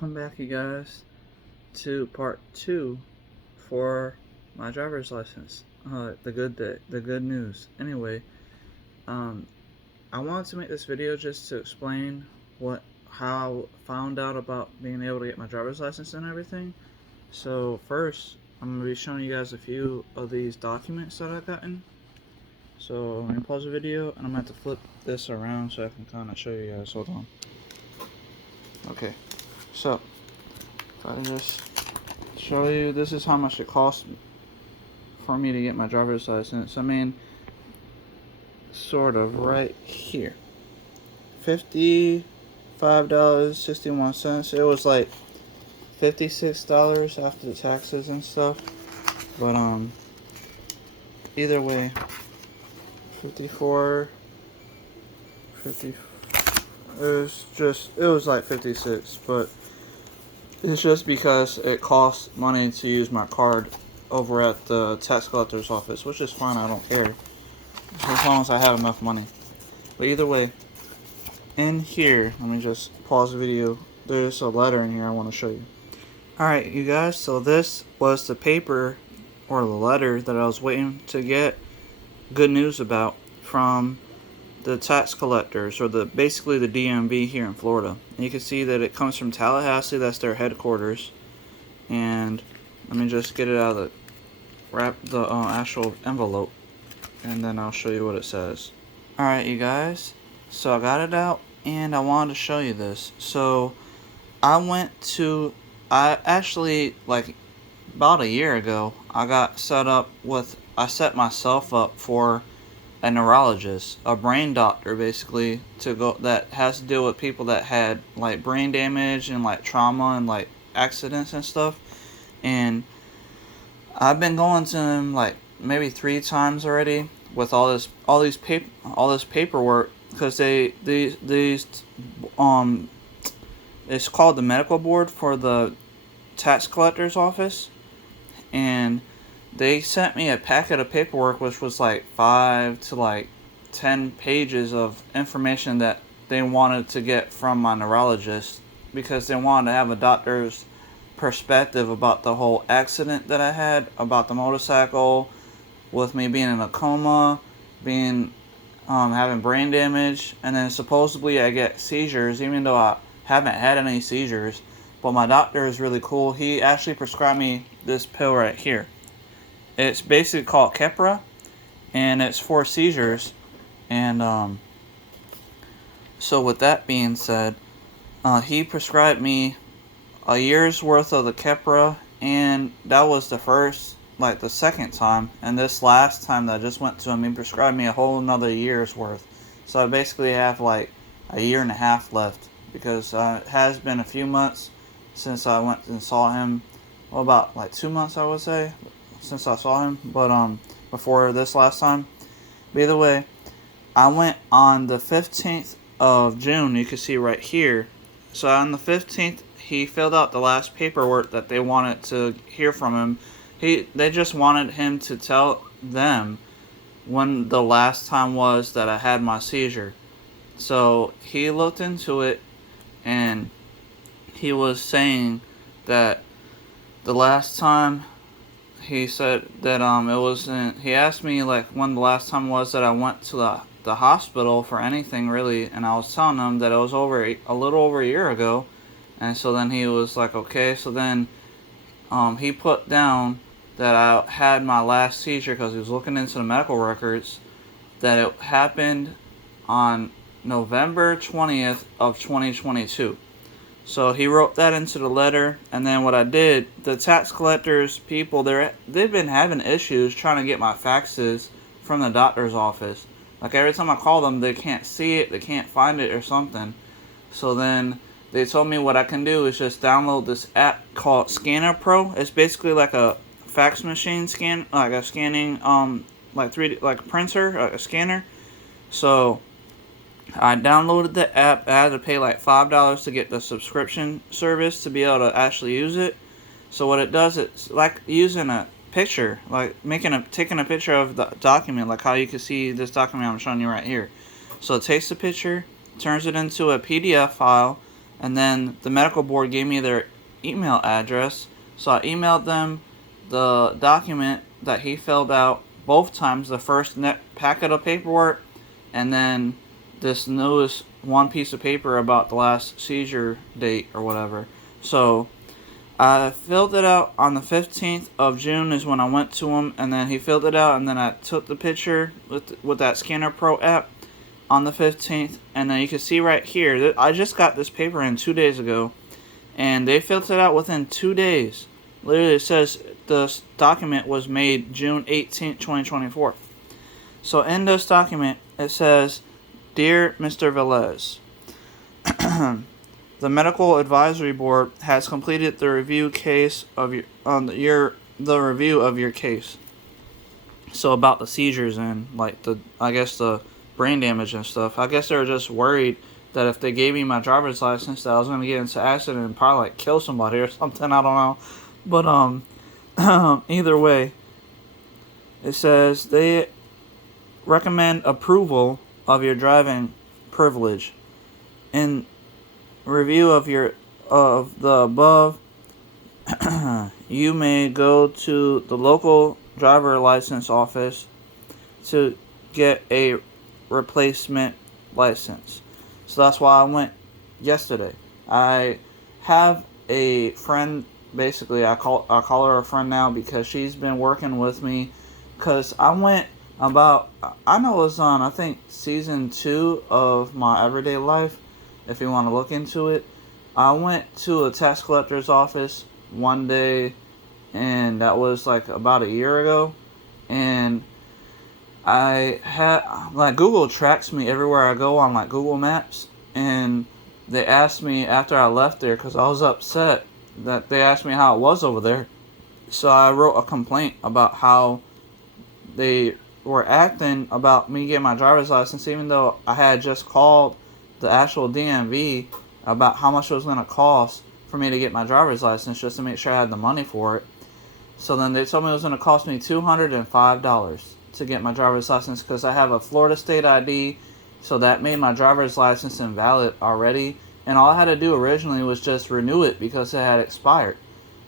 Welcome back, you guys, to part 2 for my driver's license. The good news. Anyway, I wanted to make this video just to explain how I found out about being able to get my driver's license and everything. So first, I'm gonna be showing you guys a few of these documents that I've gotten. So I'm gonna pause the video and I'm gonna have to flip this around so I can kind of show you guys. Hold on. Okay, so if I just show you, this is how much it cost for me to get my driver's license. I mean, sort of right here, $55.61. It was like $56 after the taxes and stuff, but either way, 54, 50. It was like 56, but it's just because it costs money to use my card over at the tax collector's office, which is fine. I don't care, as long as I have enough money. But either way, in here, let me just pause the video. There's a letter in here I want to show you. Alright, you guys, so this was the paper or the letter that I was waiting to get good news about from the tax collectors, or basically the DMV here in Florida. And you can see that it comes from Tallahassee. That's their headquarters. And let me just get it out of the actual envelope, and then I'll show you what it says. Alright, you guys, so I got it out and I wanted to show you this. So I actually, like about a year ago, I set myself up for a neurologist, a brain doctor, basically, that has to deal with people that had like brain damage and like trauma and like accidents and stuff. And I've been going to him like maybe 3 times already with all this paperwork, because it's called the medical board for the tax collector's office, and they sent me a packet of paperwork which was like 5 to 10 pages of information that they wanted to get from my neurologist, because they wanted to have a doctor's perspective about the whole accident that I had, about the motorcycle, with me being in a coma, having brain damage, and then supposedly I get seizures, even though I haven't had any seizures. But my doctor is really cool. He actually prescribed me this pill right here. It's basically called Keppra, and it's for seizures. And so with that being said, he prescribed me a year's worth of the Keppra, and that was the second time. And this last time that I just went to him, he prescribed me a whole another year's worth. So I basically have like a year and a half left, because it has been a few months since I went and saw him. Well, about like 2 months, I would say, since I saw him, but before this last time. But either way, I went on the 15th of June. You can see right here. So on the 15th, he filled out the last paperwork that they wanted to hear from him. They just wanted him to tell them when the last time was that I had my seizure. So he looked into it, and he was saying that the last time, he said that he asked me like when the last time was that I went to the hospital for anything really, and I was telling him that it was a little over a year ago. And so then he was like, okay. So then he put down that I had my last seizure, because he was looking into the medical records, that it happened on November 20th of 2022. So he wrote that into the letter. And then what I did, the tax collectors people, they've been having issues trying to get my faxes from the doctor's office. Like every time I call them, they can't see it, they can't find it or something. So then they told me what I can do is just download this app called Scanner Pro. It's basically like a fax machine like a scanning like 3D, like a printer, like a scanner. So I downloaded the app. I had to pay like $5 to get the subscription service to be able to actually use it. So what it does, it's like using a picture, like taking a picture of the document, like how you can see this document I'm showing you right here. So it takes the picture, turns it into a PDF file, And then the medical board gave me their email address, so I emailed them the document that he filled out both times, the first packet of paperwork, and then this newest one piece of paper about the last seizure date or whatever. So I filled it out on the 15th of June is when I went to him, and then he filled it out, and then I took the picture with that Scanner Pro app on the 15th, and then you can see right here that I just got this paper in 2 days ago, and they filled it out within 2 days. Literally, it says the document was made June 18th, 2024. So in this document, it says, "Dear Mr. Velez, the medical advisory board has completed the review of your case." So about the seizures and like the brain damage and stuff. I guess they were just worried that if they gave me my driver's license, that I was gonna get into an accident and probably like kill somebody or something. I don't know, but either way, it says they recommend approval of your driving privilege. In review of the above, you may go to the local driver license office to get a replacement license. So that's why I went yesterday. I have a friend. Basically, I call her a friend now because she's been working with me. Cause I went about, I know it was on, I think, season 2 of My Everyday Life, if you want to look into it. I went to a tax collector's office one day, and that was like about a year ago, and I had, like, Google tracks me everywhere I go on, like, Google Maps, and they asked me after I left there, because I was upset, that they asked me how it was over there. So I wrote a complaint about how they were acting about me getting my driver's license, even though I had just called the actual DMV about how much it was going to cost for me to get my driver's license, just to make sure I had the money for it. So then they told me it was going to cost me $205 to get my driver's license, because I have a Florida state ID, so that made my driver's license invalid already, and all I had to do originally was just renew it because it had expired.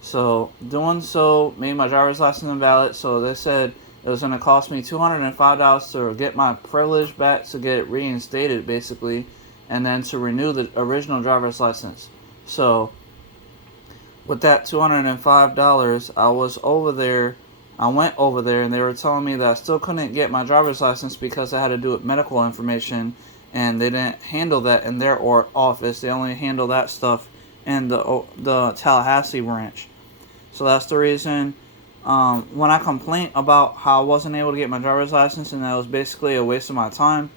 So doing so made my driver's license invalid, so they said it was going to cost me $205 to get my privilege back, to get it reinstated, basically, and then to renew the original driver's license. So with that $205, I went over there, and they were telling me that I still couldn't get my driver's license because I had to do it medical information, and they didn't handle that in their office. They only handle that stuff in the Tallahassee branch. So that's the reason. When I complained about how I wasn't able to get my driver's license and that it was basically a waste of my time,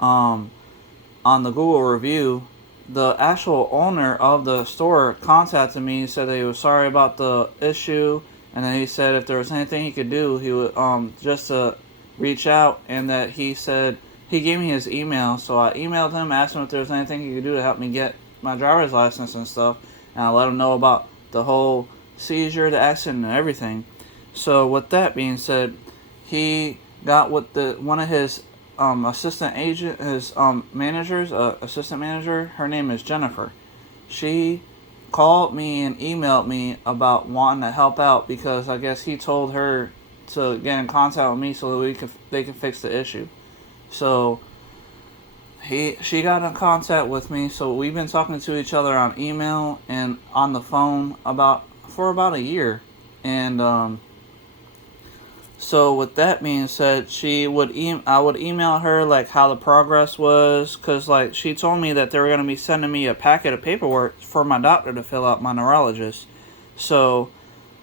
on the Google review, the actual owner of the store contacted me and said that he was sorry about the issue, and then he said if there was anything he could do, he would just to reach out, and that he said he gave me his email, so I emailed him, asked him if there was anything he could do to help me get my driver's license and stuff, and I let him know about the whole seizure, the accident, and everything. So with that being said, he got with one of his assistant manager. Her name is Jennifer. She called me and emailed me about wanting to help out because I guess he told her to get in contact with me so that they could fix the issue. So she got in contact with me. So we've been talking to each other on email and on the phone for about a year, and so with that being said, I would email her like how the progress was, because like she told me that they were going to be sending me a packet of paperwork for my doctor to fill out, my neurologist. So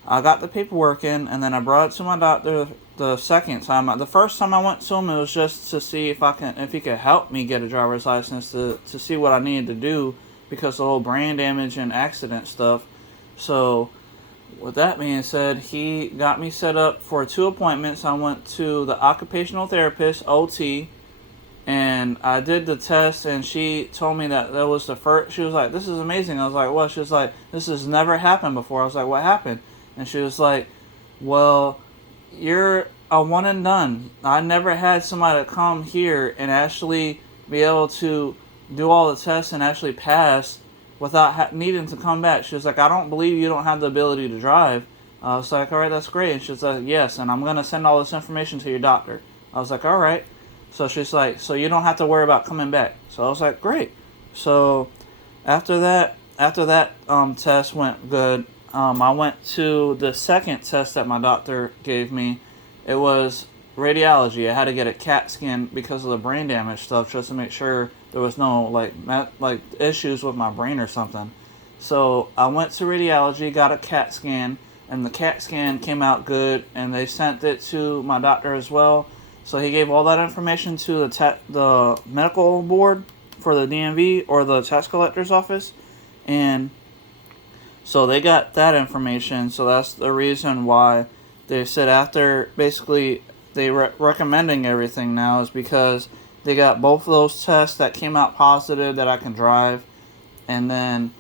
I got the paperwork in, and then I brought it to my doctor the second time. The first time I went to him, it was just to see if he could help me get a driver's license, to see what I needed to do because of the whole brain damage and accident stuff. So with that being said, he got me set up for 2 appointments. I went to the occupational therapist, OT, and I did the test, and she told me that was the first. She was like, "This is amazing." I was like, "What?" She was like, "This has never happened before." I was like, "What happened?" And she was like, "Well, you're a one and done. I never had somebody come here and actually be able to do all the tests and actually pass without needing to come back. She was like, I don't believe you don't have the ability to drive. I was like, all right, that's great. And she's like, yes, and I'm going to send all this information to your doctor. I was like, all right. So she's like, so you don't have to worry about coming back. So I was like, great. So after that test went good, I went to the second test that my doctor gave me. It was radiology. I had to get a CAT scan because of the brain damage stuff, just to make sure there was no like issues with my brain or something. So I went to radiology, got a CAT scan, and the CAT scan came out good, and they sent it to my doctor as well. So he gave all that information to the medical board for the DMV or the tax collector's office, and so they got that information. So that's the reason why they said after basically they recommending everything now is because they got both of those tests that came out positive that I can drive, and then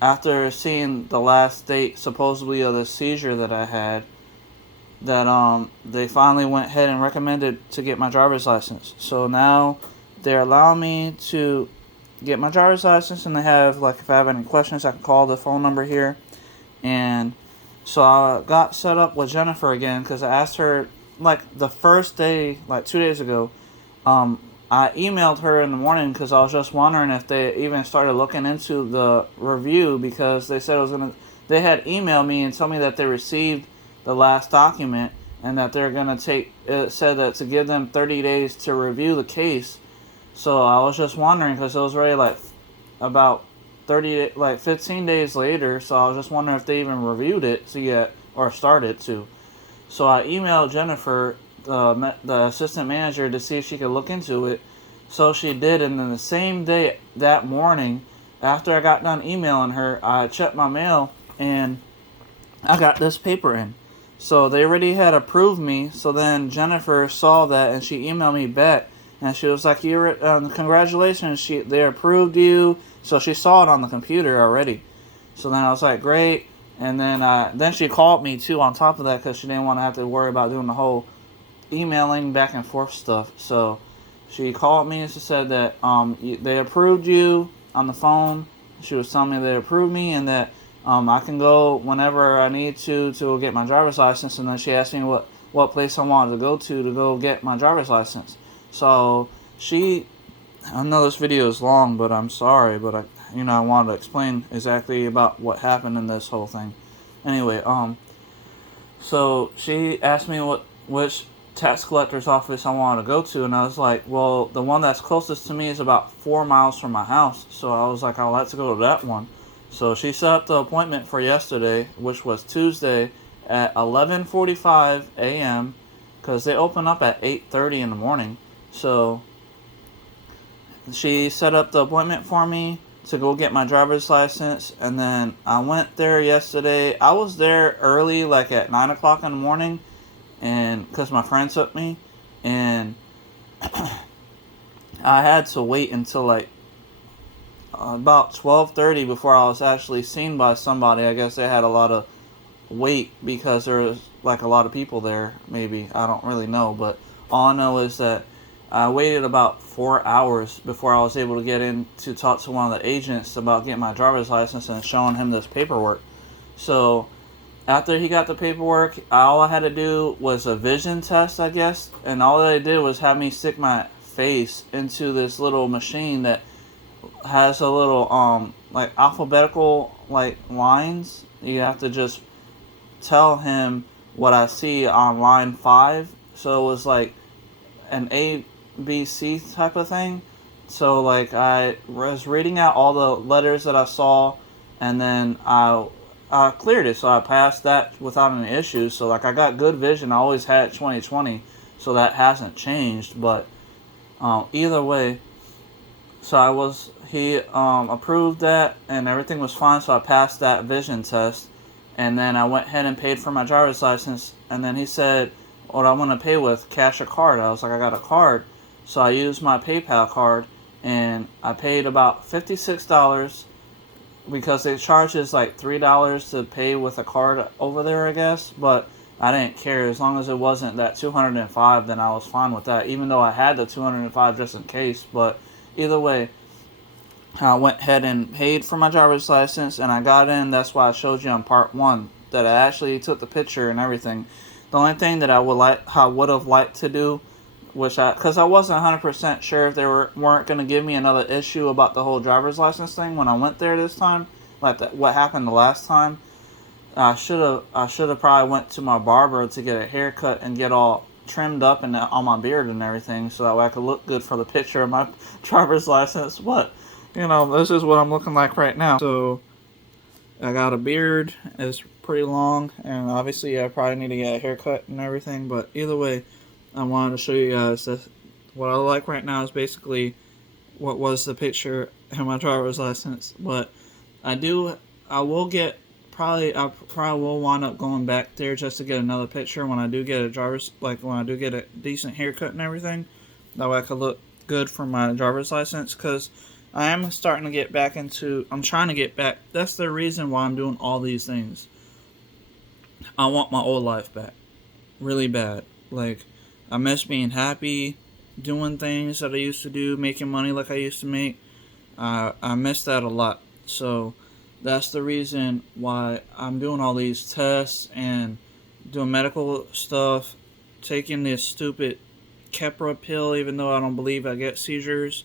after seeing the last date supposedly of the seizure that I had, that they finally went ahead and recommended to get my driver's license. So now they're allowing me to get my driver's license, and they have, like, if I have any questions, I can call the phone number here. And so I got set up with Jennifer again because I asked her, like, the first day, like 2 days ago, I emailed her in the morning because I was just wondering if they even started looking into the review, because they said they had emailed me and told me that they received the last document and that they're going to it said that to give them 30 days to review the case. So I was just wondering because it was already like about 15 days later, so I was just wondering if they even reviewed it yet or started to. So I emailed Jennifer, the assistant manager, to see if she could look into it. So she did, and then the same day, that morning, after I got done emailing her, I checked my mail, and I got this paper in. So they already had approved me, so then Jennifer saw that, and she emailed me back, and she was like, congratulations, they approved you. So she saw it on the computer already. So then I was like, great. And then she called me too on top of that because she didn't want to have to worry about doing the whole emailing back and forth stuff. So she called me and she said that they approved you on the phone. She was telling me they approved me and that I can go whenever I need to go get my driver's license. And then she asked me what place I wanted to go get my driver's license. So I know this video is long, but I'm sorry, but I wanted to explain exactly about what happened in this whole thing. Anyway, so she asked me which tax collector's office I wanted to go to, and I was like, well, the one that's closest to me is about 4 miles from my house. So I was like, I'll have to go to that one. So she set up the appointment for yesterday, which was Tuesday at 11:45 a.m. because they open up at 8:30 in the morning. So she set up the appointment for me to go get my driver's license, and then I went there yesterday. I was there early, like at 9 o'clock in the morning, and because my friend took me, and I had to wait until like about 12:30 before I was actually seen by somebody. I guess they had a lot of wait because there was like a lot of people there, maybe. I don't really know, but all I know is that I waited about 4 hours before I was able to get in to talk to one of the agents about getting my driver's license and showing him this paperwork. So after he got the paperwork, all I had to do was a vision test, I guess. And all they did was have me stick my face into this little machine that has a little like alphabetical like lines. You have to just tell him what I see on line 5. So it was like an ABC type of thing. So like I was reading out all the letters that I saw, and then I cleared it. So I passed that without any issues. So like I got good vision. I always had 20/20, so that hasn't changed. But either way, so he approved that and everything was fine. So I passed that vision test, and then I went ahead and paid for my driver's license. And then he said, what I want to pay with, cash or card. I was like, I got a card. So I used my PayPal card, and I paid about $56 because it charges like $3 to pay with a card over there, I guess. But I didn't care. As long as it wasn't that $205, then I was fine with that, even though I had the $205 just in case. But either way, I went ahead and paid for my driver's license, and I got in. That's why I showed you on part one that I actually took the picture and everything. The only thing that I would have liked to do, because I wasn't 100% sure if they weren't going to give me another issue about the whole driver's license thing when I went there this time, like what happened the last time. I should have probably went to my barber to get a haircut and get all trimmed up and on my beard and everything, so that way I could look good for the picture of my driver's license. But this is what I'm looking like right now. So I got a beard. It's pretty long, and obviously I probably need to get a haircut and everything. But either way, I wanted to show you guys that what I look like right now is basically what was the picture of my driver's license. But I probably will wind up going back there just to get another picture when I do get when I do get a decent haircut and everything. That way I could look good for my driver's license, because I am starting to get back I'm trying to get back. That's the reason why I'm doing all these things. I want my old life back. Really bad. Like, I miss being happy, doing things that I used to do, making money like I used to make. I miss that a lot. So that's the reason why I'm doing all these tests and doing medical stuff, taking this stupid Keppra pill, even though I don't believe I get seizures.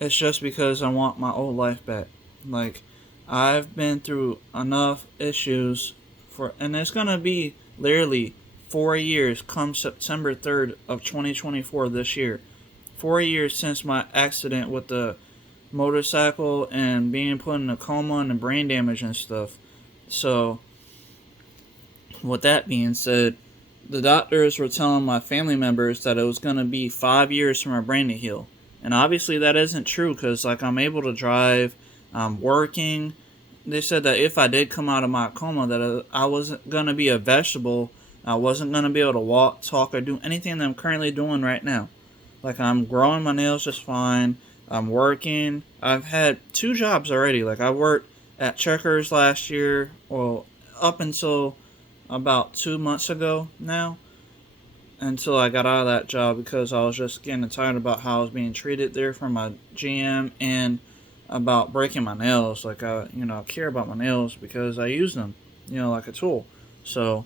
It's just because I want my old life back. Like, I've been through enough issues and it's gonna be literally 4 years come September 3rd of 2024 this year. 4 years since my accident with the motorcycle and being put in a coma and brain damage and stuff. So, with that being said, the doctors were telling my family members that it was going to be 5 years for my brain to heal. And obviously that isn't true, because I'm able to drive, I'm working. They said that if I did come out of my coma, that I wasn't going to be a vegetable. I wasn't going to be able to walk, talk, or do anything that I'm currently doing right now. I'm growing my nails just fine. I'm working. I've had 2 jobs already. I worked at Checkers last year, well, up until about 2 months ago now, until I got out of that job because I was just getting tired about how I was being treated there from my GM, and about breaking my nails. I care about my nails because I use them, like a tool. So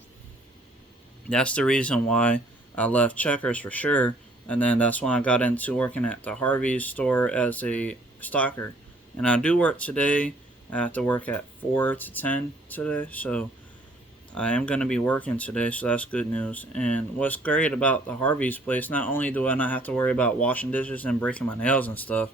that's the reason why I left Checkers for sure. And then that's when I got into working at the Harvey's store as a stocker. And I do work today. I have to work at 4 to 10 today. So I am going to be working today, so that's good news. And what's great about the Harvey's place, not only do I not have to worry about washing dishes and breaking my nails and stuff,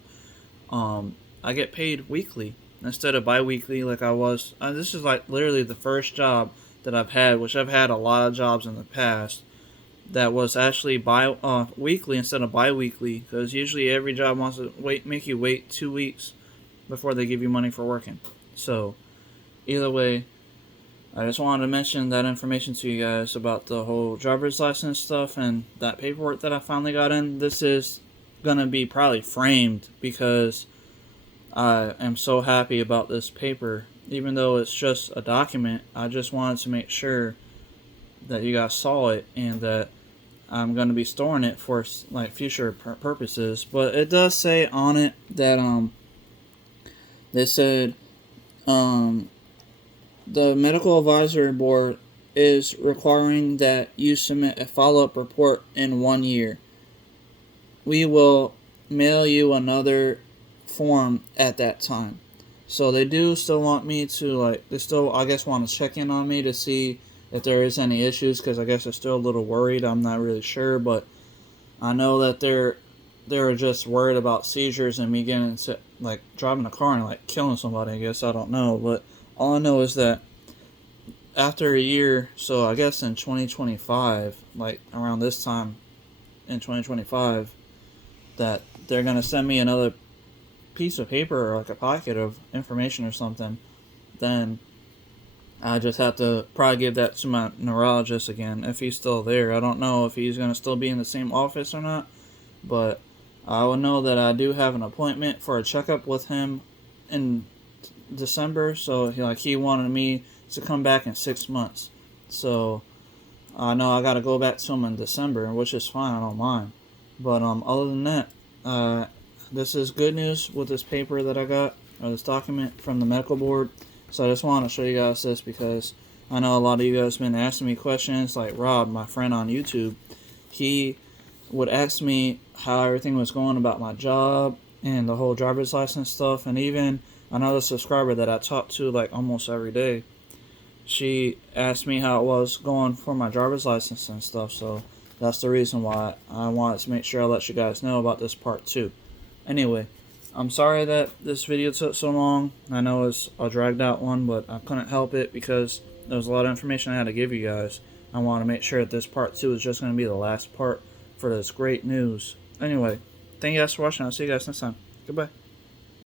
I get paid weekly instead of bi-weekly like I was. This is literally the first job that I've had, which I've had a lot of jobs in the past, that was actually weekly instead of bi-weekly, because usually every job wants to make you wait 2 weeks before they give you money for working. So either way, I just wanted to mention that information to you guys about the whole driver's license stuff and that paperwork that I finally got in. This is gonna be probably framed because I am so happy about this paper. Even though it's just a document, I just wanted to make sure that you guys saw it and that I'm going to be storing it for future purposes. But it does say on it that they said the medical advisory board is requiring that you submit a follow-up report in 1 year. We will mail you another form at that time. So they do still want me to they still, I guess, want to check in on me to see if there is any issues, because I guess they're still a little worried. I'm not really sure, but I know that they're just worried about seizures and me getting into driving a car and killing somebody. I guess, I don't know, but all I know is that after a year, so I guess in 2025, around this time in 2025, that they're gonna send me another piece of paper or a packet of information or something. Then I just have to probably give that to my neurologist again if he's still there. I don't know if he's going to still be in the same office or not, but I will know that I do have an appointment for a checkup with him in December. So he wanted me to come back in 6 months. So I know I got to go back to him in December, which is fine. I don't mind. But other than that, this is good news with this paper that I got, or this document from the medical board. So I just want to show you guys this because I know a lot of you guys have been asking me questions. Like Rob, my friend on YouTube, he would ask me how everything was going about my job and the whole driver's license stuff. And even another subscriber that I talk to like almost every day, she asked me how it was going for my driver's license and stuff. So that's the reason why I wanted to make sure I let you guys know about this part 2. Anyway, I'm sorry that this video took so long. I know it's a dragged out one, but I couldn't help it because there was a lot of information I had to give you guys. I want to make sure that this part 2 is just going to be the last part for this great news. Anyway, thank you guys for watching. I'll see you guys next time. Goodbye.